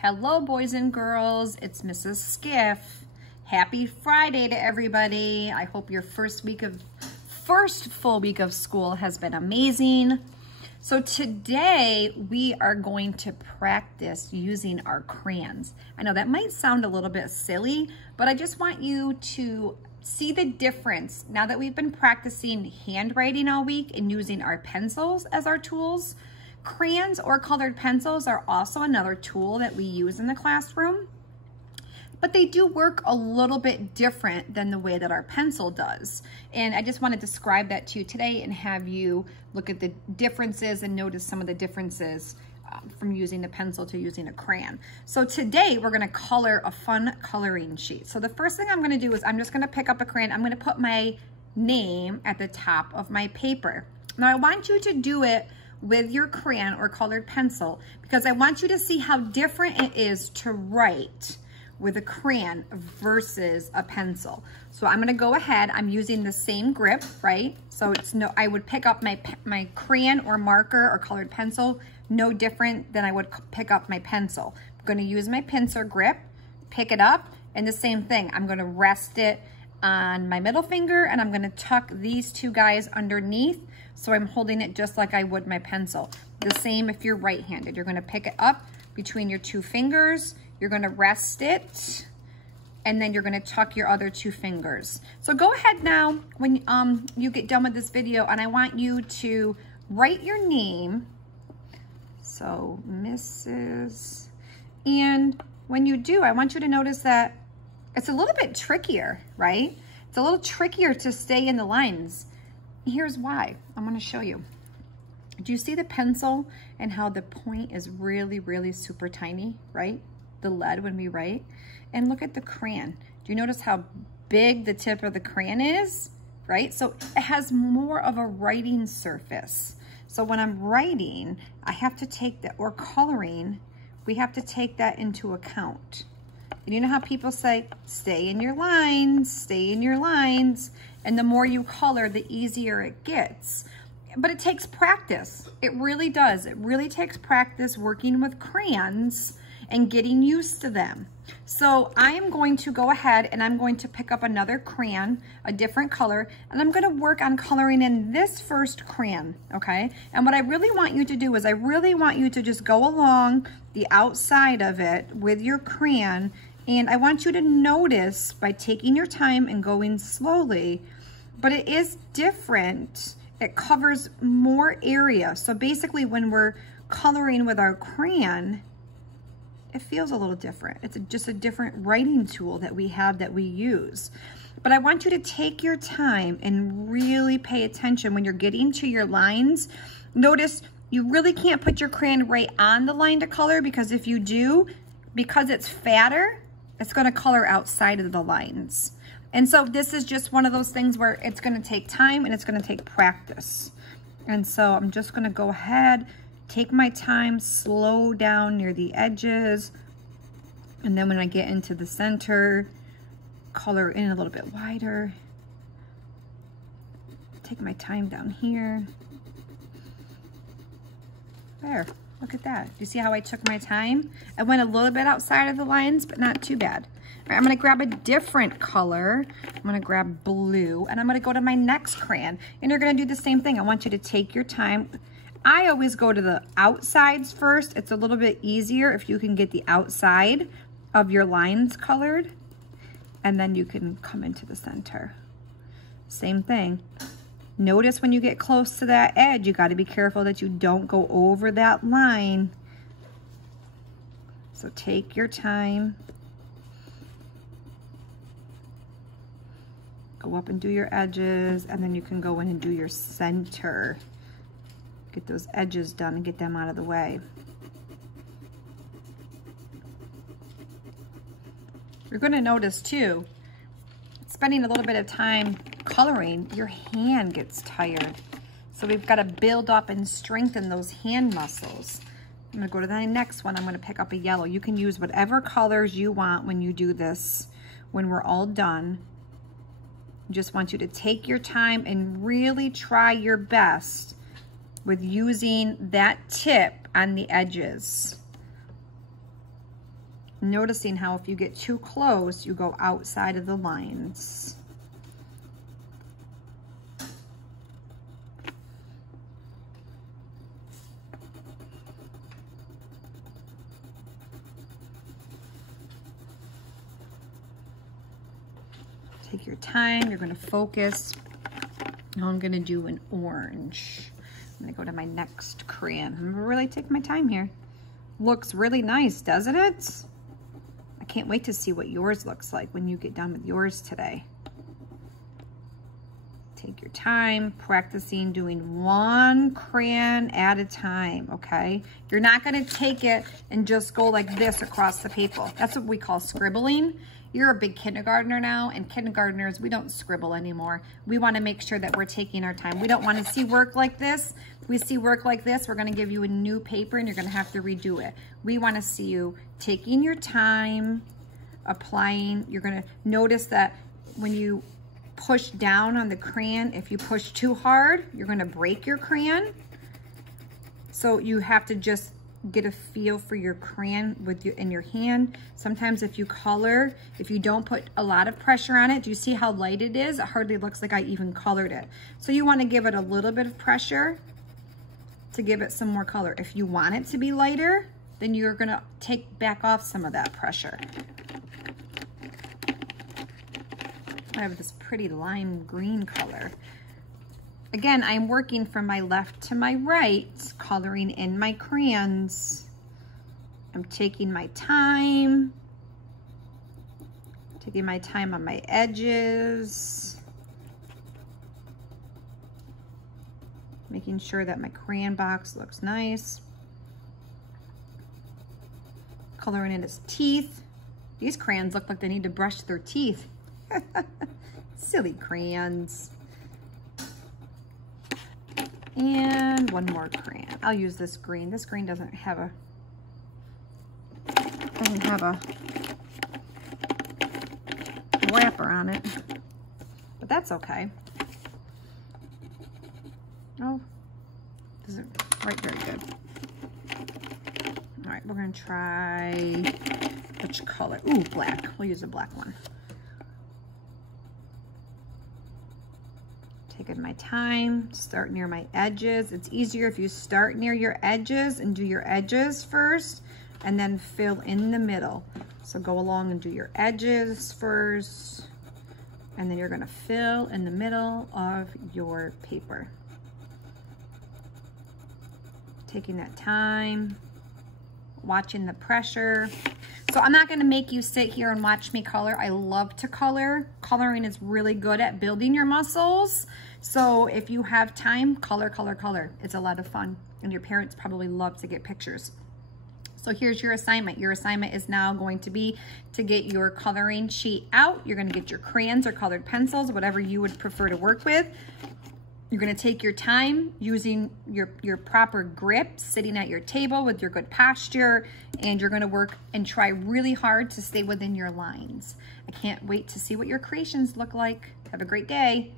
Hello, boys and girls. It's Mrs. Skiff. Happy Friday to everybody. I hope your first full week of school has been amazing. So today we are going to practice using our crayons. I know that might sound a little bit silly, but I just want you to see the difference now that we've been practicing handwriting all week and using our pencils as our tools. Crayons or colored pencils are also another tool that we use in the classroom, but they do work a little bit different than the way that our pencil does. And I just want to describe that to you today and have you look at the differences and notice some of the differences from using the pencil to using a crayon. So today we're going to color a fun coloring sheet. So the first thing I'm going to do is I'm just going to pick up a crayon. I'm going to put my name at the top of my paper. Now I want you to do it with your crayon or colored pencil because I want you to see how different it is to write with a crayon versus a pencil. So I'm gonna go ahead, I'm using the same grip, right? So I would pick up my crayon or marker or colored pencil no different than I would pick up my pencil. I'm gonna use my pincer grip, pick it up, and the same thing. I'm gonna rest it on my middle finger and I'm gonna tuck these two guys underneath so I'm holding it just like I would my pencil. The same if you're right-handed. You're gonna pick it up between your two fingers, you're gonna rest it, and then you're gonna tuck your other two fingers. So go ahead now when you get done with this video and I want you to write your name. So Mrs. And when you do, I want you to notice that it's a little bit trickier, right? It's a little trickier to stay in the lines. Here's why. I'm going to show you. Do you see the pencil and how the point is really, really super tiny, right? The lead when we write. And look at the crayon. Do you notice how big the tip of the crayon is, right? So it has more of a writing surface. So when I'm writing, I have to take that, or coloring, we have to take that into account. And you know how people say, stay in your lines, stay in your lines. And the more you color, the easier it gets. But it takes practice. It really does. It really takes practice working with crayons and getting used to them. So I am going to go ahead and I'm going to pick up another crayon, a different color, and I'm going to work on coloring in this first crayon, okay? And what I really want you to do is I really want you to just go along the outside of it with your crayon. And I want you to notice by taking your time and going slowly, but it is different. It covers more area. So basically when we're coloring with our crayon, it feels a little different. It's just a different writing tool that we have that we use. But I want you to take your time and really pay attention when you're getting to your lines. Notice you really can't put your crayon right on the line to color because if you do, because it's fatter, it's going to color outside of the lines. And so this is just one of those things where it's going to take time and it's going to take practice. And so I'm just going to go ahead, take my time, slow down near the edges. And then when I get into the center, color in a little bit wider. Take my time down here. There. Look at that. Do you see how I took my time? I went a little bit outside of the lines, but not too bad. All right, I'm gonna grab a different color. I'm gonna grab blue, and I'm gonna go to my next crayon. And you're gonna do the same thing. I want you to take your time. I always go to the outsides first. It's a little bit easier if you can get the outside of your lines colored, and then you can come into the center. Same thing. Notice when you get close to that edge, you got to be careful that you don't go over that line. So take your time. Go up and do your edges, and then you can go in and do your center. Get those edges done and get them out of the way. You're going to notice too, spending a little bit of time coloring, your hand gets tired. So we've got to build up and strengthen those hand muscles. I'm going to go to the next one. I'm going to pick up a yellow. You can use whatever colors you want when you do this. When we're all done, I just want you to take your time and really try your best with using that tip on the edges. Noticing how if you get too close, you go outside of the lines. Take your time, you're gonna focus. Now I'm gonna do an orange. I'm gonna go to my next crayon. I'm gonna really take my time here. Looks really nice, doesn't it? I can't wait to see what yours looks like when you get done with yours today. Take your time, practicing doing one crayon at a time, okay? You're not gonna take it and just go like this across the paper. That's what we call scribbling. You're a big kindergartner now, and kindergartners, we don't scribble anymore. We wanna make sure that we're taking our time. We don't wanna see work like this. If we see work like this, we're gonna give you a new paper and you're gonna have to redo it. We wanna see you taking your time, applying. You're gonna notice that when you push down on the crayon, if you push too hard, you're gonna break your crayon. So you have to just get a feel for your crayon in your hand. Sometimes if you color, if you don't put a lot of pressure on it, do you see how light it is? It hardly looks like I even colored it. So you wanna give it a little bit of pressure to give it some more color. If you want it to be lighter, then you're gonna take back off some of that pressure. I have this pretty lime green color. Again, I'm working from my left to my right, coloring in my crayons. I'm taking my time on my edges, making sure that my crayon box looks nice. Coloring in his teeth. These crayons look like they need to brush their teeth. Silly crayons. And one more crayon. I'll use this green. This green doesn't have a wrapper on it, but that's okay. Oh, doesn't write very good. All right, we're gonna try, which color? Ooh, black. We'll use a black one. Taking my time, start near my edges. It's easier if you start near your edges and do your edges first and then fill in the middle. So go along and do your edges first, and then you're gonna fill in the middle of your paper. Taking that time, watching the pressure. So I'm not gonna make you sit here and watch me color. I love to color. Coloring is really good at building your muscles. So if you have time, color, color, color. It's a lot of fun. And your parents probably love to get pictures. So here's your assignment. Your assignment is now going to be to get your coloring sheet out. You're gonna get your crayons or colored pencils, whatever you would prefer to work with. You're gonna take your time using your proper grip, sitting at your table with your good posture, and you're gonna work and try really hard to stay within your lines. I can't wait to see what your creations look like. Have a great day.